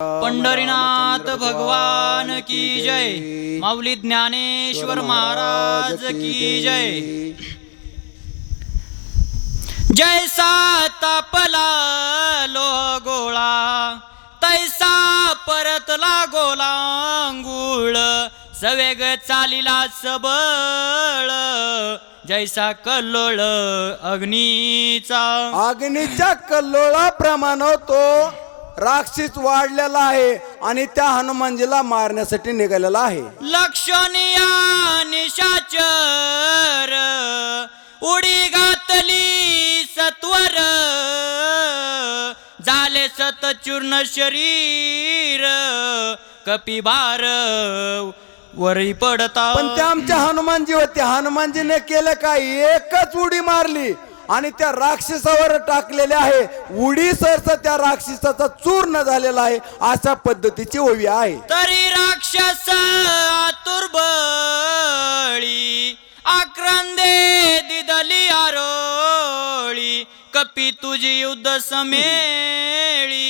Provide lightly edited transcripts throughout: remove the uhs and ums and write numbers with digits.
पंढरीनाथ भगवान की जय। माऊली ज्ञानेश्वर महाराज की जय। जैसा तापला लो गोळा तैसा परतला गोलांगुळ सवेग चालिला सबळ जैसा कल्लोळ अग्नीच्या कल्लोळाप्रमाणे तो राक्षस वाढलेला आहे आणि त्या हनुमानजीला मारण्यासाठी निघालेला आहे। लक्षणीय निशाचर उडी घातली सत्वर झाले सतचूर्ण शरीर कपिबार वरी पडता। पण ते आमचे हनुमानजी होते। हनुमानजीने केलं काय, एकच उडी मारली आणि त्या राक्षसावर टाकलेले आहे। उडी सरसा त्या राक्षसाचा चूर्ण झालेला आहे। अशा पद्धतीची ओवी आहे। तरी राक्षस आतुरबळी आक्रंदे दिदली आरोळी कपी तुझी युद्ध समेळी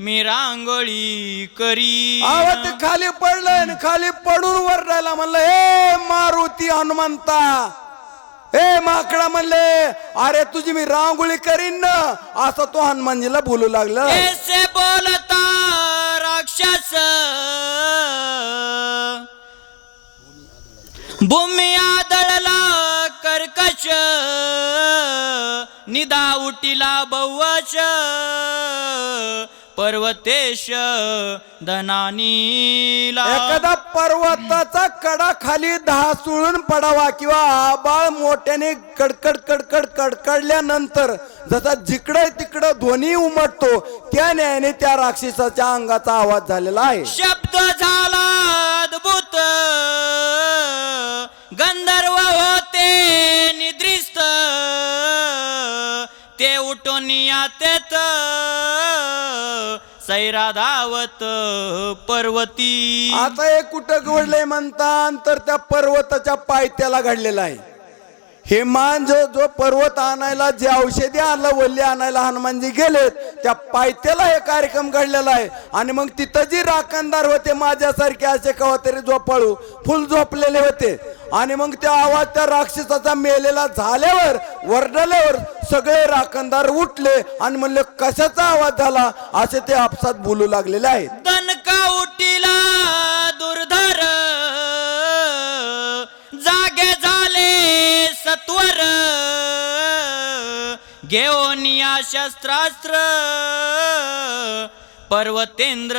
मी रांगोळी करी। आवत खाली पडलं आणि खाली पडून वरडायला म्हणलं, हे मारुती हनुमंता, हे माकडा म्हणले, अरे तुझी मी रांगोळी करीन ना, असं तो हनुमानजीला बोलू लागला। ऐसे बोलता राक्षस भूमी आदळला कर्कश निदा उटीला बवश पर्वतेश धनानीला। एखादा पर्वताचा कडा खाली ढासळून पडावा किंवा आबाळ मोठ्याने कडकड कडकड कडकडल्यानंतर जसा जिकडे तिकडे ध्वनी उमटतो त्या न्यायाने त्या राक्षसाच्या अंगाचा आवाज झालेला आहे। शब्द झाला अद्भुत गंधर्व होते निद्रिस्त ते उठून यातेत सैरा धावत पर्वती। आता हे कुठं घडलंय म्हणतात तर त्या पर्वताच्या पायथ्याला घडलेला आहे। हे मान जो पर्वत आणायला जे औषधी आणलं वल्ली आणायला हनुमानजी गेलेत त्या पायथ्याला हे कार्यक्रम घडलेला आहे। आणि मग तिथं जी राखणदार होते माझ्यासारखे असे कवा तरी झोपाळू फुल झोपलेले होते आणि मग त्या आवाज त्या राक्षसाचा मेलेला झाल्यावर वरडल्यावर सगळे राखणदार उठले आणि म्हणले कशाचा आवाज झाला असे ते आपसात बोलू लागलेले आहेत। दणका उटीला दुर्धर जागे झाले सत्वर घेऊन या शस्त्रास्त्र पर्वतेंद्र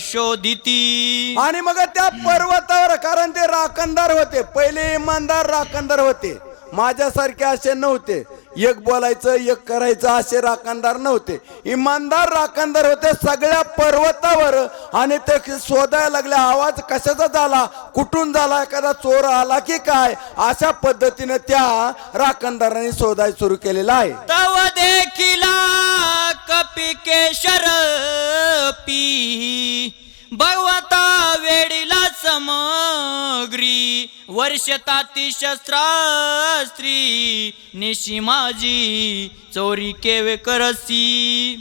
शोधिती। आणि मग त्या पर्वतावर, कारण ते राखणदार होते, पहिले इमानदार राखणदार होते, माझ्यासारखे असे नव्हते, एक बोलायचं एक करायचं असे राखणदार नव्हते, इमानदार राखणदार होते सगळ्या पर्वतावर। आणि ते शोधायला लागले आवाज कशाचा झाला, कुठून झाला, एखादा चोर आला की काय, अशा पद्धतीने त्या राखणदारांनी शोधायला सुरू केलेला आहे। तव देखिला कपिकेशर पी भगवता वेडीला समग्री वर्षताती शस्त्रास्त्री निशी माझी चोरी केवे करसी।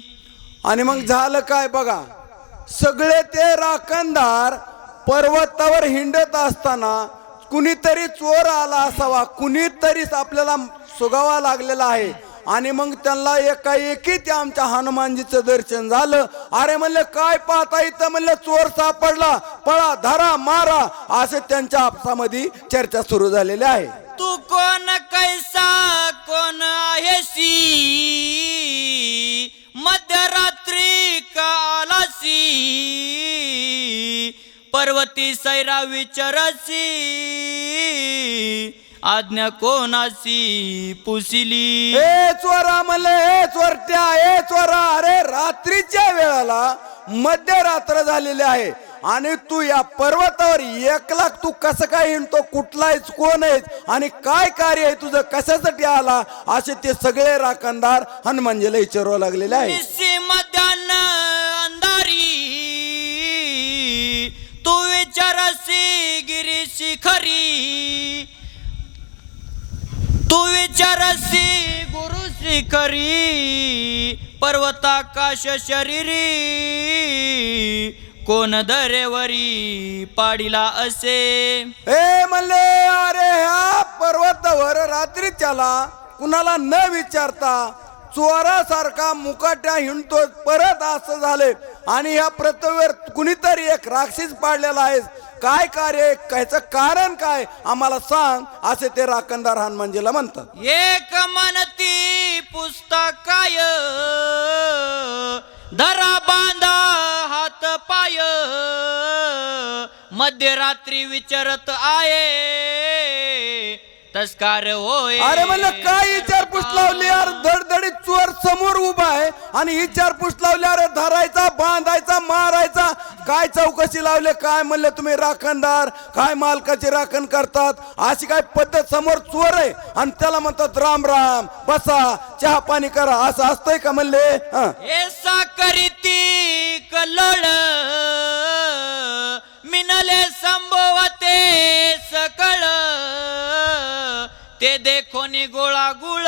आणि मग झालं काय बघा, सगळे ते राखणदार पर्वतावर हिंडत असताना कुणीतरी चोर आला असावा, कुणीतरी आपल्याला सुगावा लागलेला आहे। आणि मग त्यांना एकाएकी त्या आमच्या हनुमानजीचं दर्शन झालं। अरे म्हणले काय पाहता इथं, म्हणले चोर सापडला, पळा धरा मारा, असे त्यांच्या आपसामध्ये चर्चा सुरू झालेली आहे। तू कोण कैसा कोण आहेसी मध्यरात्री कालासी पर्वती सैरा विचारसी आज्ञा कोणासी पुसिली। ए चोरा म्हणले, ए चोरट्या, ए चोरा, अरे रात्रीच्या वेळेला मध्यरात्र झालेली आहे आणि तू या पर्वतावर एकला तू कसं काय हिंडतो, कुठला आहेस, कोण आहेस आणि काय कार्य आहे तुझं, कशासाठी आला, असे ते सगळे राखणदार हनुमानजीला विचारू लागलेले आहे। मध्यान्न अंधारी तू विचारसी गिरी शिखरी तू विचारसी गुरु शिखरी पर्वताकाश शरीरी कोण दरेवरी पाडिला असे. ए म्हणले अरे ह्या पर्वतावर रात्रीच्याला कुणाला न विचारता चोरासारखा मुकाट्या हिंडतो परत असं झाले आणि ह्या पृथ्वीवर कुणीतरी एक राक्षस पाडलेला आहे. काय कार्य कायचं कारण काय आम्हाला सांग असे ते राखणदार हनुमानजीला म्हणतात. एक मनती पुस्तकाय धरा बांधा हात पाय मध्यरात्री विचारत आहे तस्कार होय. अरे म्हणलं काय विचारपूस लावली यार धडधडीत चोर समोर उभा आहे आणि विचारपूस लावली अरे धरायचा बांधायचा मारायचा काय चौकशी लावले काय म्हणले तुम्ही राखणदार काय मालकाची राखण करतात अशी काय पद्धत समोर चोर आहे आणि त्याला म्हणतात राम राम बसा चहा पाणी करा असं असतंय का म्हणले. ऐसा करीती कल्लोळ मिनले संभवते सकळ ते देखोनी गोळा गुळ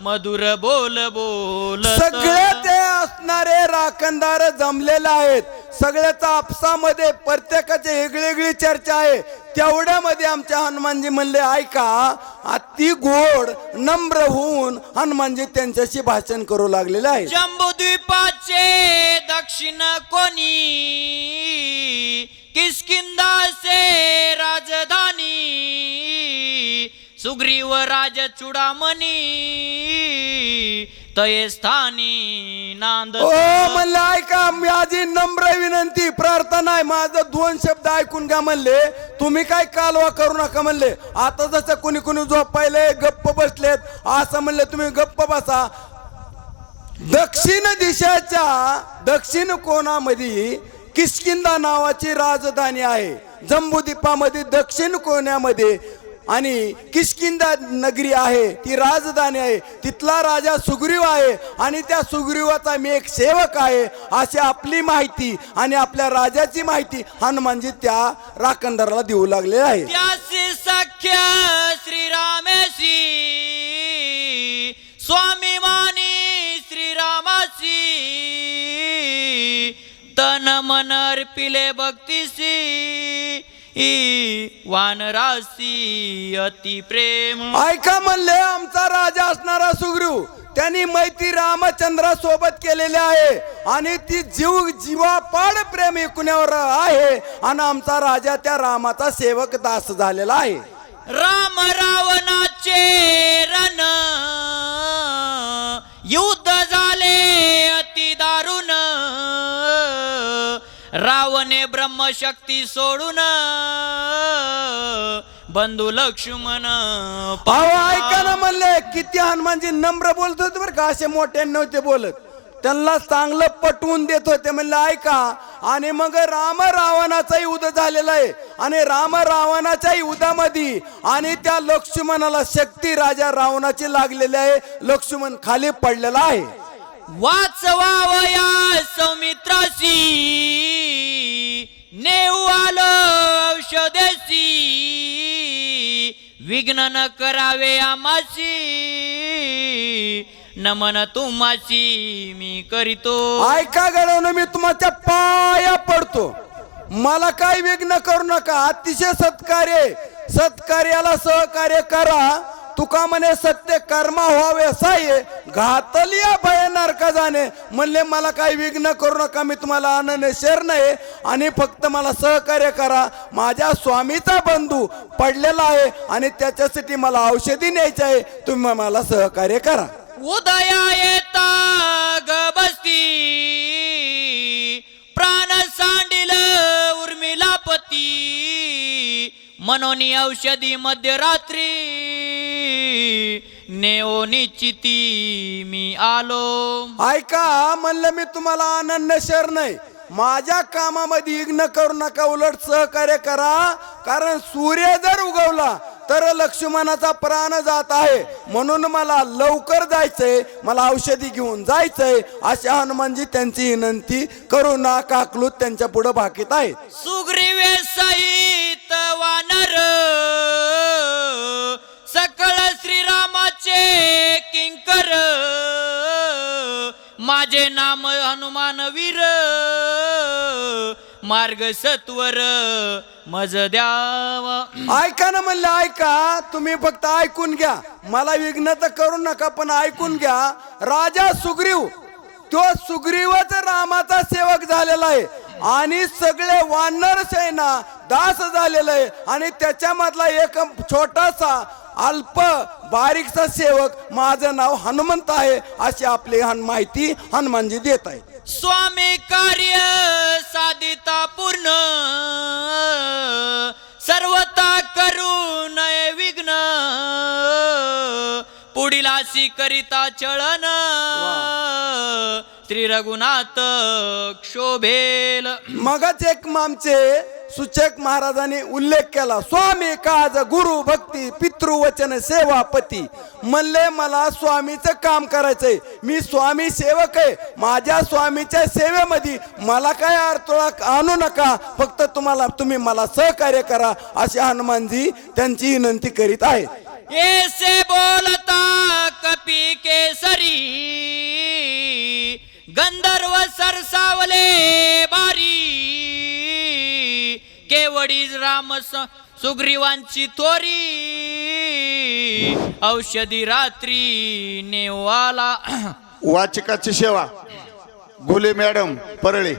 मधुर बोल बोल. सगळे ते असणारे राखणदार जमलेले आहेत. सगळ्याचा आपसामध्ये प्रत्येकाची वेगळी चर्चा आहे. तेवढ्यामध्ये आमच्या हनुमानजी म्हणले ऐका अति गोड नम्र होऊन हनुमानजी त्यांच्याशी भाषण करू लागलेले आहे. जम्बूद्वीपाचे दक्षिण कोणी किष्किंधाचे राजधानी सुग्रीव राज चुडामणी तये स्थानी नांद. ओ म्हणले ऐका माझी नम्र विनंती प्रार्थना आहे माझं 2 शब्द ऐकून घ्या म्हणले. तुम्ही काय कालवा करू नका म्हणले. आता जसं कुणी कुणी झोपायले गप्प बसलेत असं म्हणले तुम्ही गप्प बसा. दक्षिण दिशेच्या दक्षिण कोणामध्ये किष्किंधा नावाची राजधानी आहे. जम्बूद्वीपामध्ये दक्षिण कोण्यामध्ये आणि किष्किंधा नगरी आहे ती राजधानी आहे. तिथला राजा सुग्रीव आहे आणि त्या सुग्रीवाचा मी एक सेवक आहे अशी आपली माहिती आणि आपल्या राजाची माहिती हनुमानजी त्या राखणदाराला देऊ लागले आहे. त्यासी सख्य श्रीरामेशी स्वाभिमानी श्रीरामासी तन मन अर्पिले भक्तीसी वानरासी अति प्रेम. ऐका म्हणले आमचा राजा असणारा सुग्रीव त्यांनी मैत्री रामचंद्रा सोबत केलेले आहे आणि ती जीवापाड प्रेम कुणावर आहे आणि आमचा राजा त्या रामाचा सेवक दास झालेला आहे. राम रावणाचे रण युद्ध झाले अति दारुण रावणे ब्रह्मशक्ती सोडून बंधू लक्ष्मण ऐका ना म्हणले किती हनुमानजी नम्र बोलत होते बरं का असे मोठे नव्हते बोलत. त्यांना चांगलं पटवून देत होते. म्हणलं ऐका आणि मग राम रावणाचा युद्ध झालेला आहे आणि राम रावणाच्या युद्धामध्ये आणि त्या लक्ष्मणाला शक्ती राजा रावणाची लागलेली आहे. लक्ष्मण खाली पडलेला आहे. वाचवावया सौमित्रासी नेऊ आलो औषधेसी विघ्न न करावे आमासी नमन तुम्हासी मी करीतो. ऐका गडवून मी तुमच्या पाया पडतो मला काही विघ्न करू नका. अतिशय सत्कार्याला सहकार्य करा. तुका म्हणे सत्य कर्मा व्हावे असाय घातलिया भय नरका जाणे. म्हणले मला काही विघ्न करू नका मी तुम्हाला आनंद शेर नाही आणि फक्त मला सहकार्य करा. माझ्या स्वामीचा बंधू पडलेला आहे आणि त्याच्यासाठी मला औषधी न्यायची आहे. तुम्ही मला सहकार्य करा. उदया येता गबस्ती प्राण सांडिल उर्मिलापती मनोनी औषधी मध्यरात्री नेओ निश्चिती मी आलो. ऐका म्हणलं मी तुम्हाला आनंद शर नाही माझ्या कामामध्ये विघ्न करू नका उलट सहकार्य करा. कारण सूर्य जर उगवला तर लक्ष्मणाचा प्राण जात आहे म्हणून मला लवकर जायचंय मला औषधी घेऊन जायचंय. अशा हनुमानजी त्यांची विनंती करू नका काकलूत त्यांच्या पुढे भाकीत आहेत. सुग्रीवे सहित वानर सकळ श्रीरामाचे किंकर माझे नाम हनुमान वीर मार्ग सत्वर मज द्यावा. ऐका ना म्हणलं, ऐका, तुम्ही फक्त ऐकून घ्या, मला विघ्न तर करू नका, पण ऐकून घ्या. राजा सुग्रीव, तो सुग्रीवच रामाचा सेवक झालेला आहे आणि सगळे वानर सेना दास झालेला आहे आणि त्याच्यामधला एक छोटासा अल्प बारीकचा सेवक माझं नाव हनुमंत आहे, अशी आपली माहिती हनुमानजी देत आहे. स्वामी कार्य साधिता पूर्ण सर्वता करू नये विघ्न पुढील आशी करिता चळन श्री रघुनाथ क्षोभेल. मगच एक आमचे सूचक महाराजांनी उल्लेख केला, स्वामी काज गुरु भक्ती पितृवचन सेवापती. म्हणले मला स्वामीचं काम करायचंय, मी स्वामी सेवक आहे, माझ्या स्वामीच्या सेवेमध्ये मला काय अडथळा आणू नका, फक्त तुम्ही मला सहकार्य करा, असे हनुमानजी त्यांची विनंती करीत आहेत. ऐसे बोलता कपी केसरी गंधर्व सरसावले बारी केवडी राम सुग्रीवांची थोरी औषधी रात्री नेवाला. वाचकाची सेवा घोले मॅडम परळी.